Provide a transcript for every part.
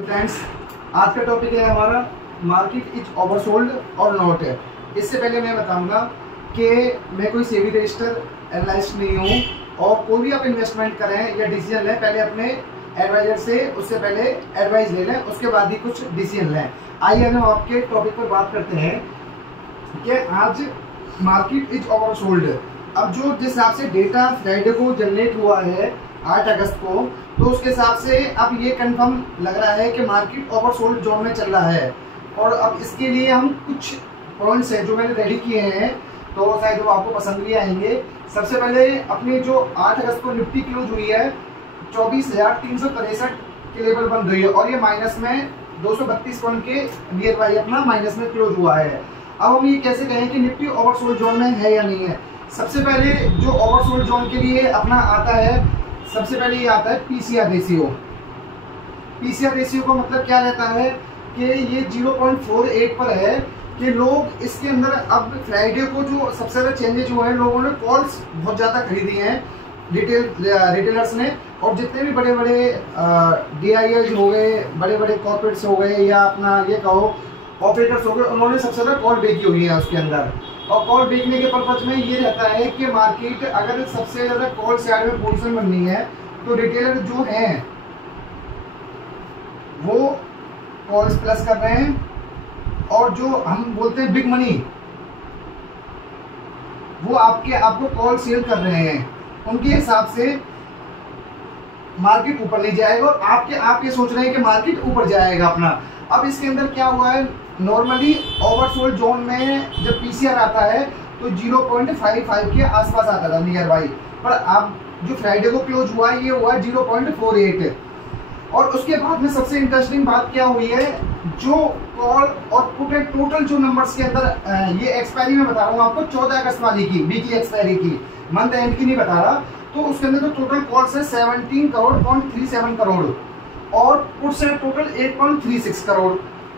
Friends, आज का topic है हमारा मार्केट इज ओवरसोल्ड और नॉट है। इससे पहले मैं बताऊंगा कि मैं कोई सेबी रजिस्टर एनालिस्ट नहीं हूँ और कोई भी आप इन्वेस्टमेंट करें या डिसीजन लें, पहले अपने एडवाइजर से उससे पहले एडवाइस ले लें, उसके बाद ही कुछ डिसीजन लें। आइए हम आपके टॉपिक पर बात करते हैं कि आज मार्केट इज ओवरसोल्ड। अब जो जिस हिसाब से डेटा फ्राइडे को जनरेट हुआ है 8 अगस्त को, तो उसके हिसाब से अब ये कंफर्म लग रहा है कि मार्केट ओवरसोल्ड जोन में चल रहा है। और अब इसके लिए हम कुछ पॉइंट्स हैं जो मैंने रेडी किए हैं, तो शायद वो आपको पसंद भी आएंगे। सबसे पहले अपनी जो 8 अगस्त को निफ्टी क्लोज हुई है 24,363 के लेवल बन रही है और ये माइनस में 232 पॉइंट के नियर बाई अपना माइनस में क्लोज हुआ है। अब हम ये कैसे कहें कि निफ्टी ओवरसोल्ड जोन में है या नहीं है। सबसे पहले जो ओवरसोल्ड जोन के लिए अपना आता है, सबसे पहले ये आता है पीसीआर रेशियो। पीसीआर रेशियो का मतलब क्या रहता है कि ये 0.48 पर है कि लोग इसके अंदर अब फ्राइडे को जो सबसे ज़्यादा चेंजेस हुए हैं, लोगों ने कॉल्स बहुत ज़्यादा खरीदी हैं रिटेलर्स ने, और जितने भी बड़े बड़े DIIs हो गए, बड़े बड़े कॉर्पोरेट्स हो गए या अपना ये कहो ऑपरेटर्स हो गए, उन्होंने सबसे ज़्यादा कॉल बेची हुई है उसके अंदर। और कॉल बेचने के पर्पज में ये रहता है कि मार्केट अगर सबसे ज़्यादा कॉल साइड में पोजीशन बननी है तो रिटेलर जो हैं वो कॉल्स प्लस कर रहे हैं, और जो हम बोलते हैं बिग मनी वो आपको कॉल सेल कर रहे हैं। उनके हिसाब से मार्केट ऊपर नहीं जाएगा और आप ये सोच रहे हैं कि मार्केट ऊपर जाएगा अपना। अब इसके अंदर क्या हुआ है, नॉर्मली ओवरसोल्ड जोन में जब पीसीआर आता है तो 0.55 के आसपास आता था नियर बाई, पर अब जो फ्राइडे को क्लोज हुआ है ये हुआ 0.48। और उसके बाद में सबसे इंटरेस्टिंग बात क्या हुई है, जो कॉल और पुट एंड टोटल जो नंबर्स के अंदर ये एक्सपायरी में बता रहा हूँ आपको 14 अगस्त वाली की, वीकली एक्सपायरी की, मंथ एंड की नहीं बता रहा, तो उसके अंदर जो टोटल कॉल्स है 17.37 करोड़ और पुट्स है टोटल 8.36 करोड़।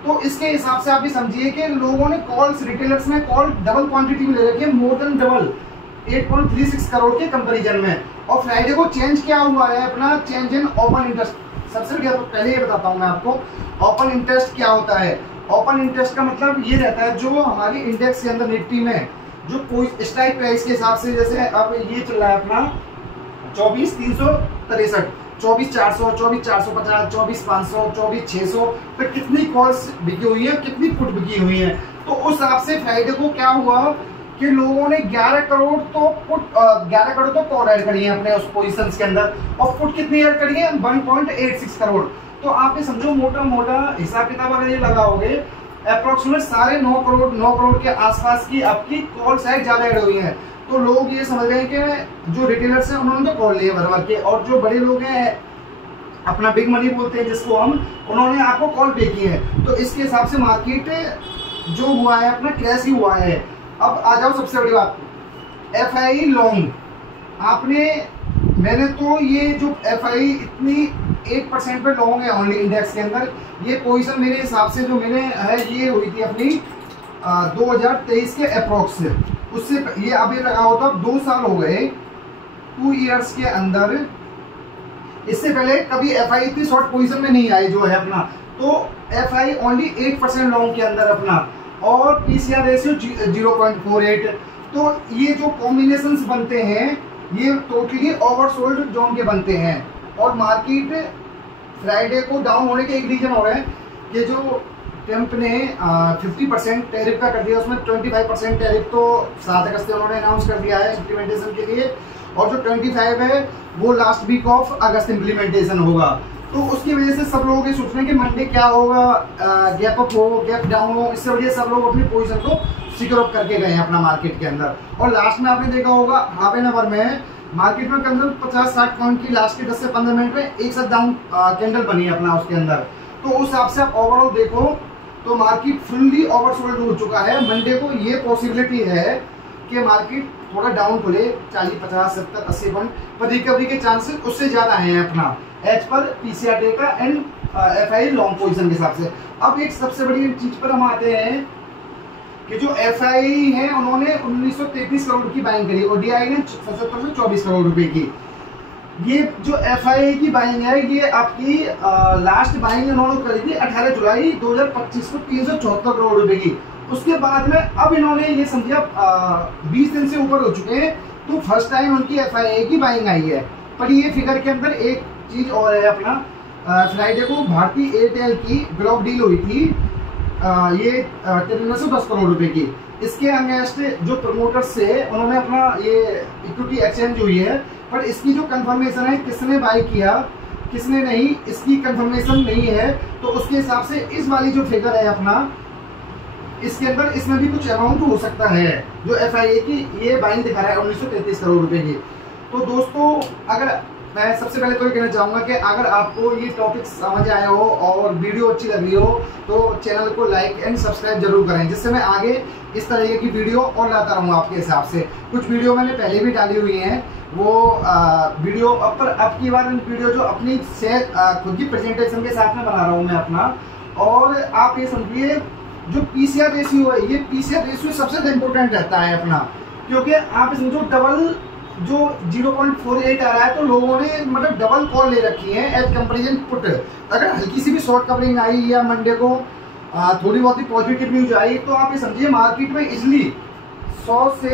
तो इसके हिसाब से आप भी समझिए कि लोगों ने कॉल्स, रिटेलर्स ने कॉल डबल क्वांटिटी में ले रखी है, मोर देन डबल 8.36 करोड़ के कंपैरिजन में। और फ्राइडे को चेंज क्या हुआ है अपना, चेंज इन ओपन इंटरेस्ट। सबसे पहले ये बताता हूँ मैं आपको ओपन इंटरेस्ट क्या होता है। ओपन इंटरेस्ट का मतलब ये रहता है जो हमारी इंडेक्स के अंदर निफ्टी में जो कोई स्ट्राइक प्राइस के हिसाब से, जैसे अब ये चल रहा है अपना 24,363, 24,400, 24,450, 24,500, 24,600 पे कितनी कॉल्स बिकी हुई है, कितनी पुट बिकी हुई है। तो उस हिसाब से फ्राइडे को क्या हुआ कि लोगों ने 11 करोड़ तो कॉल ऐड करी है अपने उस पोजीशंस के अंदर, और पुट कितनी ऐड करी है 1.86 करोड़। तो आप ये समझो मोटा मोटा हिसाब किताब अगर ये लगाओगे अप्रोक्सीमेट साढ़े 9 करोड़ के आसपास की आपकी कॉल साइड ज्यादा ऐड हुई है। तो लोग ये समझ रहे हैं कि जो रिटेलर्स हैं उन्होंने तो कॉल लिए भर के, और जो बड़े लोग हैं अपना बिग मनी बोलते हैं जिसको हम, उन्होंने आपको कॉल पे की है। तो इसके हिसाब से मार्केट जो हुआ है अपना क्रैश ही हुआ है। अब आ जाओ सबसे बड़ी बात, FI लॉन्ग। मैंने तो ये जो FI इतनी 8% पे लॉन्ग है ओनली इंडेक्स के अंदर, ये पोजीशन मेरे हिसाब से जो मैंने है ये हुई थी अपनी 2023 के अप्रोक्स से, उससे ये अभी लगा होता 2 साल हो गए, 2 इयर्स के अंदर। इससे पहले कभी FI इतनी शॉर्ट पोजीशन में नहीं आई जो है अपना। तो FI ओनली 8% लॉन्ग के अंदर अपना, और पीसीआर रेशियो 0.48। तो ये जो कॉम्बिनेशंस बनते हैं ये टोटली ओवरसोल्ड जोन के बनते हैं। और मार्केट फ्राइडे को डाउन होने के एक रीजन हो रहे हैं कि जो ट्रम्प ने 50% टैरिफ का कर दिया, उसमें 25% टैरिफ तो 7 अगस्त से उन्होंने अनाउंस कर दिया है इम्प्लीमेंटेशन के लिए, और जो 25 है वो लास्ट वीक ऑफ अगस्त इम्प्लीमेंटेशन होगा। तो उसकी वजह से सब लोग ये सोच रहे हैं कि मंडे क्या होगा, गैप अप हो, गैप डाउन हो, इससे वजह सब लोग अपनी पोजीशन को सिक्योर अप करके गए हैं अपना मार्केट के अंदर। और लास्ट में आपने देखा होगा हाफ एन आवर में मार्केट में कम से कम 50-60 पॉइंट की लास्ट के 10 से 15 मिनट में एक साथ डाउन कैंडल बनी है अपना उसके अंदर। तो उस हिसाब से आप ओवरऑल देखो तो मार्केट फुल्ली ओवरसोल्ड हो चुका है। मंडे को ये पॉसिबिलिटी है कि मार्केट थोड़ा डाउन खुले 40, 50, 70, 80 पॉइंट पर, रिकवरी के चांसेस उससे ज्यादा हैं अपना एज पर PCR data and FI long position के हिसाब से। अब एक सबसे बड़ी चीज पर हम आते हैं कि जो FI है उन्होंने 1933 करोड़ की बाइंग करी और DI ने 77 से 24 करोड़ रुपए की। ये जो FIA की बाइंग है, ये आपकी लास्ट बाइंग इन्होंने करी थी 18 जुलाई 2025 को 374 करोड़ रुपए की। उसके बाद में अब इन्होंने ये समझिए 20 दिन से ऊपर हो चुके हैं, तो फर्स्ट टाइम उनकी FIA की बाइंग आई है। पर ये फिगर के अंदर एक चीज और है अपना, फ्राइडे को भारतीय एयरटेल की ब्लॉक डील हुई थी ये 310 करोड़ रुपए की। इसके अगेंस्ट जो प्रमोटर्स से उन्होंने अपना ये इक्विटी एक्सचेंज हुई है, पर इसकी जो कंफर्मेशन है किसने बाई किया किसने नहीं, इसकी कंफर्मेशन नहीं है। तो उसके हिसाब से इस वाली जो फिगर है अपना, इसके अंदर इसमें भी कुछ अमाउंट हो सकता है। जो FIA की ये बाइंग दिखा रहा है 1933 करोड़ रुपए की। तो दोस्तों, अगर मैं सबसे पहले तो ये कहना चाहूँगा कि अगर आपको ये टॉपिक समझ आया हो और वीडियो अच्छी लग रही हो तो चैनल को लाइक एंड सब्सक्राइब जरूर करें, जिससे मैं आगे इस तरीके की वीडियो और लाता रहूँगा आपके हिसाब से। कुछ वीडियो मैंने पहले भी डाली हुई हैं, वो वीडियो अब की बार वीडियो जो अपनी से खुद की प्रेजेंटेशन के साथ में बना रहा हूँ मैं अपना। और आप ये समझिए जो PCR रेशियो है, ये PCR रेशियो सबसे ज़्यादा इम्पोर्टेंट रहता है अपना, क्योंकि आप समझो डबल जो 0.48 आ रहा है, तो लोगों ने मतलब डबल कॉल ले रखी है एज कंपेरिजन पुट। अगर हल्की सी भी शॉर्ट कवरिंग आई या मंडे को थोड़ी बहुत ही पॉजिटिव न्यूज आई, तो आप ये समझिए मार्केट में इजिली 100 से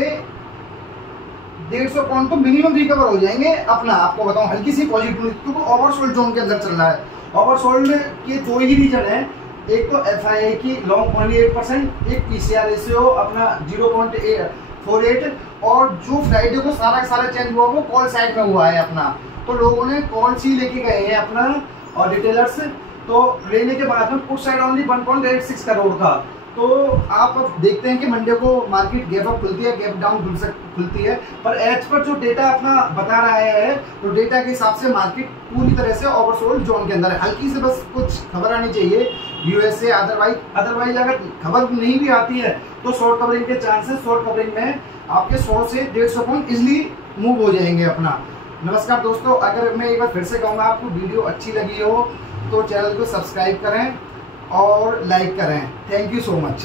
150 पॉइंट तो मिनिमम रिकवर हो जाएंगे अपना। आपको बताऊं हल्की सी पॉजिटिव न्यूज, क्योंकि ओवरसोल्ड जोन के अंदर चल रहा है। ओवरसोल्ड के दो ही रीजन है, एक तो FIA की लॉन्ग 28%, एक PCR रेशियो अपना 0.48, और जो फ्राइडे को सारा चेंज हुआ वो कॉल साइड में हुआ है अपना। तो लोगों ने कॉल सी लेके गए हैं अपना और रिटेलर्स, तो लेने के बाद में पुट साइड ओनली 1.86 करोड़ का। तो आप अब देखते हैं कि मंडे को मार्केट गैप अप खुलती है, गैप डाउन खुलती है, पर एज पर जो डेटा अपना बता रहा है, तो डेटा के हिसाब से मार्केट पूरी तरह से ओवरसोल्ड जोन के अंदर है। हल्की से बस कुछ खबर आनी चाहिए US से, अदरवाइज अगर खबर नहीं भी आती है तो शॉर्ट कवरिंग के चांसेस, शॉर्ट कवरिंग में आपके 100 से 150 पॉइंट इजिली मूव हो जाएंगे अपना। नमस्कार दोस्तों, अगर मैं एक बार फिर से कहूँगा आपको वीडियो अच्छी लगी हो तो चैनल को सब्सक्राइब करें और लाइक करें। Thank you so much.